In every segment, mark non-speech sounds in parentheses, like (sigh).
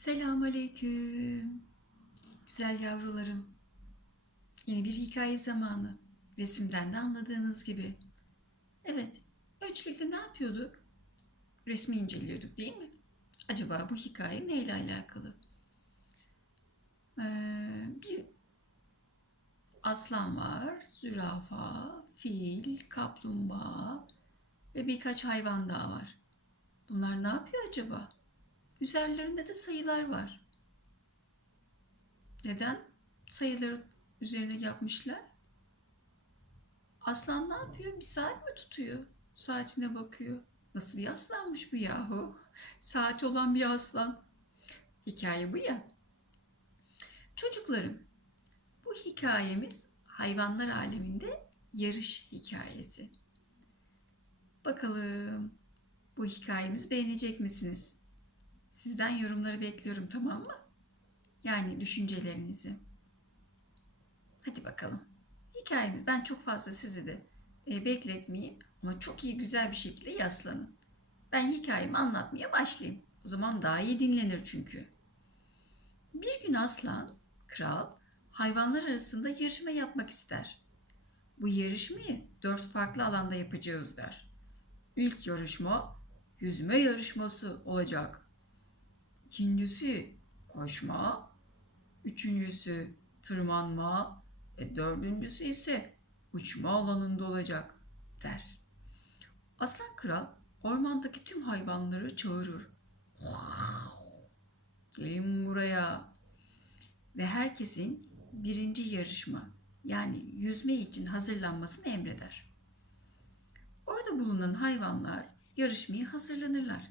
Selamünaleyküm. Güzel yavrularım. Yeni bir hikaye zamanı. Resimden de anladığınız gibi. Evet, öncelikle ne yapıyorduk? Resmi inceliyorduk değil mi? Acaba bu hikaye neyle alakalı? Ee, bir aslan var, zürafa, fil, kaplumbağa ve birkaç hayvan daha var. Bunlar ne yapıyor acaba? Üzerlerinde de sayılar var. Neden sayıları üzerine yapmışlar? Aslan ne yapıyor? Bir saat mi tutuyor? Saatine bakıyor. Nasıl bir aslanmış bu yahu? Saati olan bir aslan. Hikaye bu ya. Çocuklarım, bu hikayemiz hayvanlar aleminde yarış hikayesi. Bakalım bu hikayemizi beğenecek misiniz? Sizden yorumları bekliyorum tamam mı? Yani düşüncelerinizi. Hadi bakalım. Hikayemiz ben çok fazla sizi de e, bekletmeyeyim ama çok iyi güzel bir şekilde yaslanın. Ben hikayemi anlatmaya başlayayım. O zaman daha iyi dinlenir çünkü. Bir gün aslan, kral, hayvanlar arasında yarışma yapmak ister. Bu yarışmayı dört farklı alanda yapacağız der. İlk yarışma yüzme yarışması olacak. İkincisi koşma, üçüncüsü tırmanma, e, dördüncüsü ise uçma alanında olacak der. Aslan kral ormandaki tüm hayvanları çağırır. (laughs) Gelin buraya. Ve herkesin birinci yarışma yani yüzme için hazırlanmasını emreder. Orada bulunan hayvanlar yarışmaya hazırlanırlar.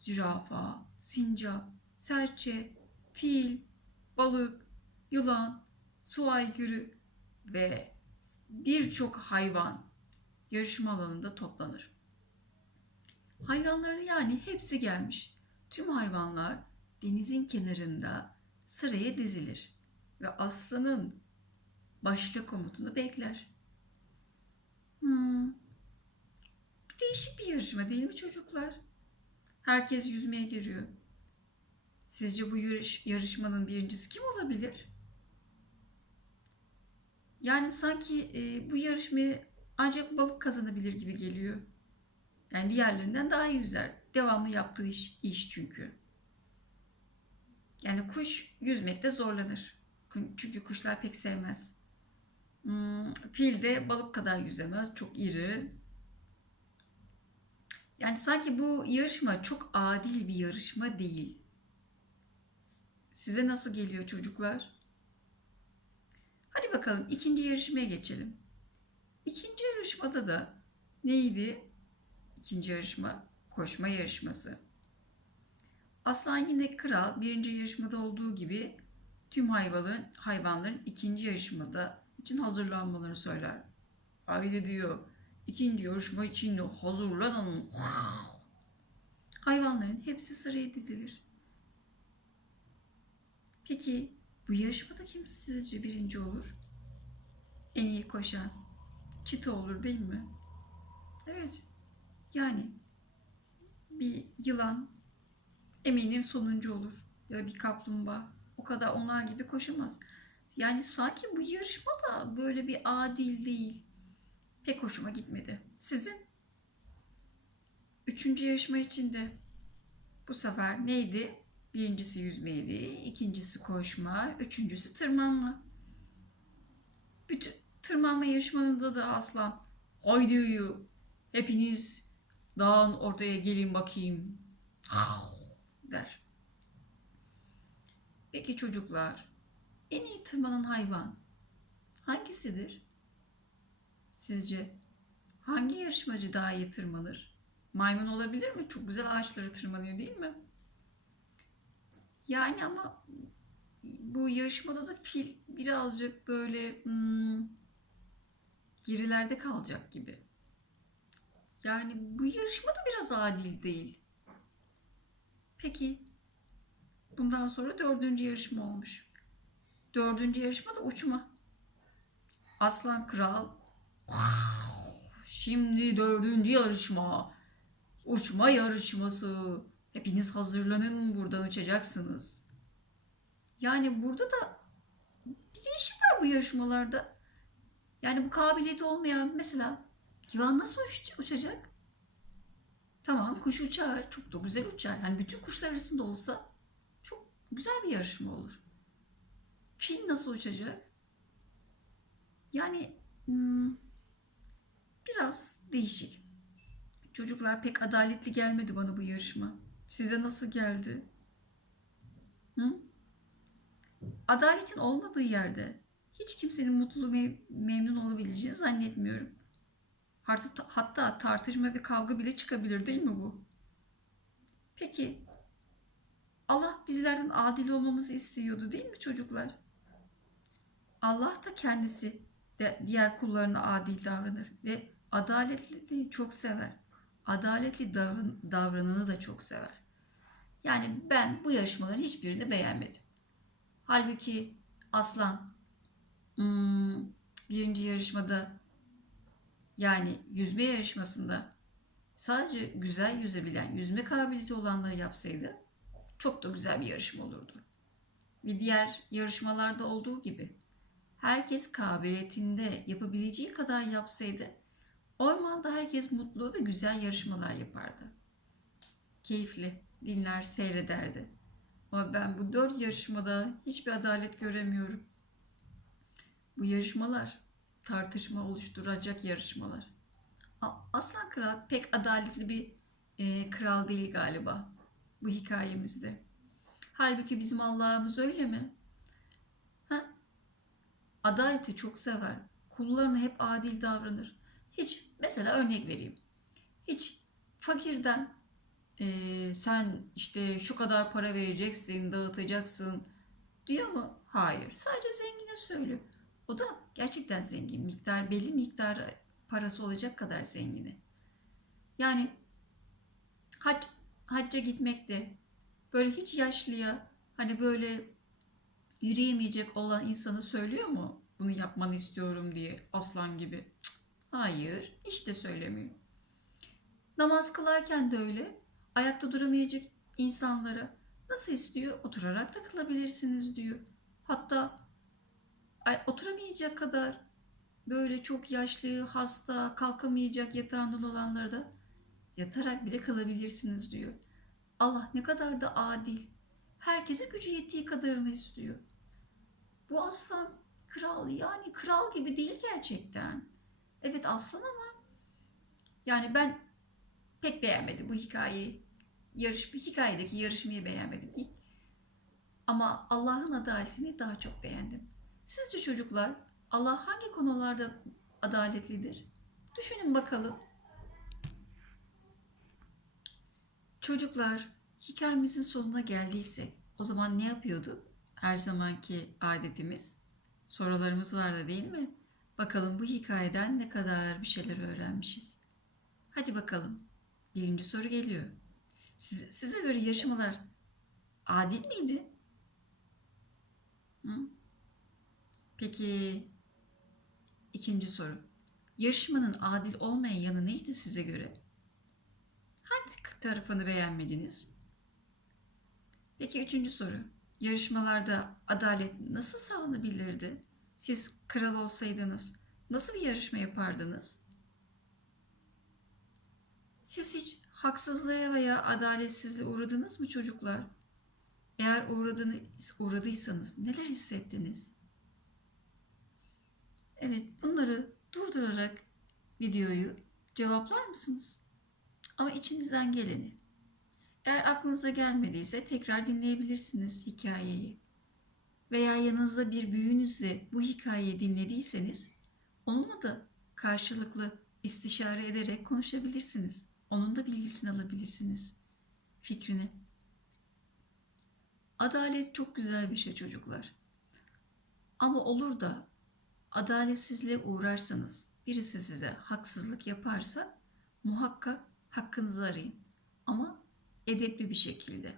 Zürafa, sincap, serçe, fil, balık, yılan, su aygırı ve birçok hayvan yarışma alanında toplanır. Hayvanların yani hepsi gelmiş. Tüm hayvanlar denizin kenarında sıraya dizilir ve aslanın başla komutunu bekler. Hmm. Değişik bir yarışma değil mi çocuklar? Herkes yüzmeye giriyor. Sizce bu yarış, yarışmanın birincisi kim olabilir? Yani sanki e, bu yarışmayı ancak balık kazanabilir gibi geliyor. Yani diğerlerinden daha iyi yüzer. Devamlı yaptığı iş, iş çünkü. Yani kuş yüzmekte zorlanır. Çünkü kuşlar pek sevmez. Hmm, fil de balık kadar yüzemez. Çok iri. Yani sanki bu yarışma çok adil bir yarışma değil. Size nasıl geliyor çocuklar? Hadi bakalım ikinci yarışmaya geçelim. İkinci yarışmada da neydi? İkinci yarışma koşma yarışması. Aslan yine kral birinci yarışmada olduğu gibi tüm hayvanların, hayvanların ikinci yarışmada için hazırlanmalarını söyler. Haydi diyor ikinci yarışma için hazırlanın. Hayvanların hepsi sıraya dizilir. Peki bu yarışmada kim sizce birinci olur? En iyi koşan çita olur değil mi? Evet. Yani bir yılan eminim sonuncu olur. Ya bir kaplumbağa. O kadar onlar gibi koşamaz. Yani sanki bu yarışma da böyle bir adil değil. Pek hoşuma gitmedi. Sizin? Üçüncü yarışma için de bu sefer neydi? Birincisi yüzmeydi, ikincisi koşma, üçüncüsü tırmanma. Bütün tırmanma yarışmalarında da aslan haydi hepiniz dağın ortaya gelin bakayım (laughs) der. Peki çocuklar en iyi tırmanan hayvan hangisidir? Sizce hangi yarışmacı daha iyi tırmanır? Maymun olabilir mi? Çok güzel ağaçlara tırmanıyor değil mi? Yani ama bu yarışmada da fil birazcık böyle hmm, gerilerde kalacak gibi. Yani bu yarışma da biraz adil değil. Peki bundan sonra dördüncü yarışma olmuş. Dördüncü yarışma da uçma. Aslan Kral. Şimdi dördüncü yarışma. Uçma yarışması. Hepiniz hazırlanın buradan uçacaksınız. Yani burada da bir değişik var bu yarışmalarda. Yani bu kabiliyeti olmayan mesela yılan nasıl uç- uçacak? Tamam kuş uçar. Çok da güzel uçar. Yani bütün kuşlar arasında olsa çok güzel bir yarışma olur. Fil nasıl uçacak? Yani hmm, biraz değişik. Çocuklar pek adaletli gelmedi bana bu yarışma. Size nasıl geldi? Hı? Adaletin olmadığı yerde hiç kimsenin mutlu me- memnun olabileceğini zannetmiyorum. Hatta tartışma ve kavga bile çıkabilir değil mi bu? Peki Allah bizlerden adil olmamızı istiyordu değil mi çocuklar? Allah da kendisi de diğer kullarına adil davranır ve adaletli çok sever. Adaletli davran, davrananı da çok sever. Yani ben bu yarışmaların hiçbirini beğenmedim. Halbuki Aslan hmm, birinci yarışmada yani yüzme yarışmasında sadece güzel yüzebilen, yüzme kabiliyeti olanları yapsaydı çok da güzel bir yarışma olurdu. Ve diğer yarışmalarda olduğu gibi herkes kabiliyetinde yapabileceği kadar yapsaydı ormanda herkes mutlu ve güzel yarışmalar yapardı. Keyifli dinler seyrederdi. Ama ben bu dört yarışmada hiçbir adalet göremiyorum. Bu yarışmalar tartışma oluşturacak yarışmalar. Aslan Kral pek adaletli bir e, kral değil galiba bu hikayemizde. Halbuki bizim Allah'ımız öyle mi? Ha? Adaleti çok sever. Kullarına hep adil davranır. Hiç mesela örnek vereyim. Hiç fakirden e, sen işte şu kadar para vereceksin, dağıtacaksın diyor mu? Hayır. Sadece zengine söylüyor. O da gerçekten zengin. Miktar belli miktar parası olacak kadar zengini. Yani hac, hacca gitmekte böyle hiç yaşlıya hani böyle yürüyemeyecek olan insanı söylüyor mu? Bunu yapmanı istiyorum diye aslan gibi. Cık, hayır, hiç de söylemiyor. Namaz kılarken de öyle. Ayakta duramayacak insanlara nasıl istiyor? Oturarak da kılabilirsiniz diyor. Hatta ay, oturamayacak kadar böyle çok yaşlı, hasta, kalkamayacak yatağından olanlara da yatarak bile kılabilirsiniz diyor. Allah ne kadar da adil. Herkese gücü yettiği kadarını istiyor. Bu aslan kral yani kral gibi değil gerçekten. Evet aslan ama yani ben pek beğenmedim bu hikayeyi. Yarış, hikayedeki yarışmayı beğenmedim. Ama Allah'ın adaletini daha çok beğendim. Sizce çocuklar Allah hangi konularda adaletlidir? Düşünün bakalım. Çocuklar, hikayemizin sonuna geldiysek o zaman ne yapıyorduk? Her zamanki adetimiz. Sorularımız vardı değil mi? Bakalım bu hikayeden ne kadar bir şeyler öğrenmişiz. Hadi bakalım. Birinci soru geliyor. Siz, size göre yarışmalar adil miydi? Hı? Peki ikinci soru. Yarışmanın adil olmayan yanı neydi size göre? Hangi tarafını beğenmediniz? Peki üçüncü soru. Yarışmalarda adalet nasıl sağlanabilirdi? Siz kral olsaydınız nasıl bir yarışma yapardınız? Siz hiç haksızlığa veya adaletsizliğe uğradınız mı çocuklar? Eğer uğradınız, uğradıysanız neler hissettiniz? Evet, bunları durdurarak videoyu cevaplar mısınız? Ama içinizden geleni. Eğer aklınıza gelmediyse tekrar dinleyebilirsiniz hikayeyi. Veya yanınızda bir büyüğünüzle bu hikayeyi dinlediyseniz onunla da karşılıklı istişare ederek konuşabilirsiniz. Onun da bilgisini alabilirsiniz. Fikrini. Adalet çok güzel bir şey çocuklar. Ama olur da adaletsizliğe uğrarsanız, birisi size haksızlık yaparsa muhakkak hakkınızı arayın. Ama edepli bir şekilde.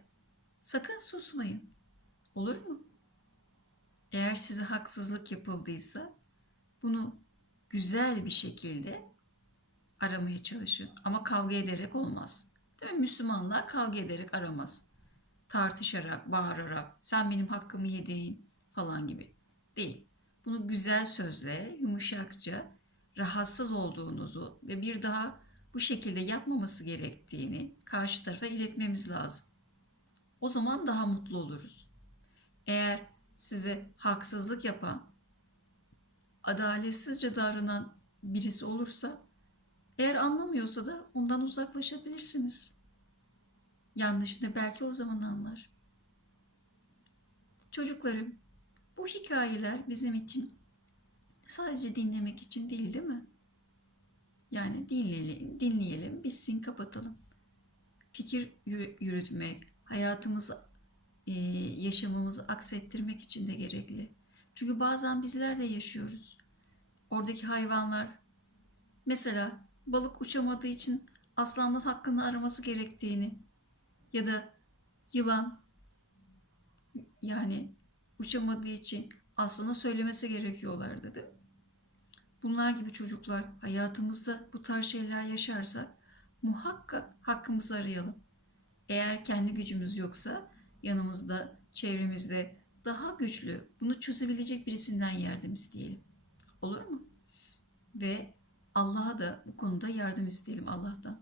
Sakın susmayın. Olur mu? Eğer size haksızlık yapıldıysa bunu güzel bir şekilde aramaya çalışın. Ama kavga ederek olmaz. Değil mi? Müslümanlar kavga ederek aramaz. Tartışarak, bağırarak, sen benim hakkımı yedin falan gibi. Değil. Bunu güzel sözle, yumuşakça, rahatsız olduğunuzu ve bir daha bu şekilde yapmaması gerektiğini karşı tarafa iletmemiz lazım. O zaman daha mutlu oluruz. Eğer size haksızlık yapan, adaletsizce davranan birisi olursa, eğer anlamıyorsa da ondan uzaklaşabilirsiniz. Yanlışını belki o zaman anlar. Çocuklarım, bu hikayeler bizim için sadece dinlemek için değil değil mi? Yani dinleyelim, dinleyelim, bitsin, kapatalım. Fikir yürü- yürütmek, hayatımızı, yaşamımızı aksettirmek için de gerekli. Çünkü bazen bizler de yaşıyoruz. Oradaki hayvanlar, mesela balık uçamadığı için aslanın hakkını araması gerektiğini ya da yılan yani uçamadığı için aslana söylemesi gerekiyorlardı değil mi? Bunlar gibi çocuklar hayatımızda bu tarz şeyler yaşarsak muhakkak hakkımızı arayalım. Eğer kendi gücümüz yoksa yanımızda, çevremizde daha güçlü, bunu çözebilecek birisinden yardım isteyelim. Olur mu? Ve Allah'a da bu konuda yardım isteyelim Allah'tan.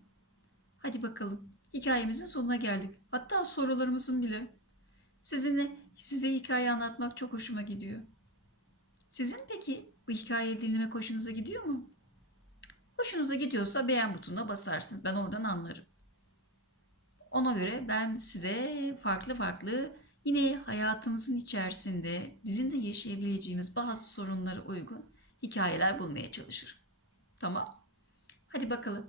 Hadi bakalım. Hikayemizin sonuna geldik. Hatta sorularımızın bile. Sizinle size hikaye anlatmak çok hoşuma gidiyor. Sizin peki bu hikayeyi dinlemek hoşunuza gidiyor mu? Hoşunuza gidiyorsa beğen butonuna basarsınız. Ben oradan anlarım. Ona göre ben size farklı farklı yine hayatımızın içerisinde bizim de yaşayabileceğimiz bazı sorunlara uygun hikayeler bulmaya çalışırım. Tamam? Hadi bakalım.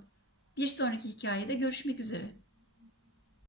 Bir sonraki hikayede görüşmek üzere.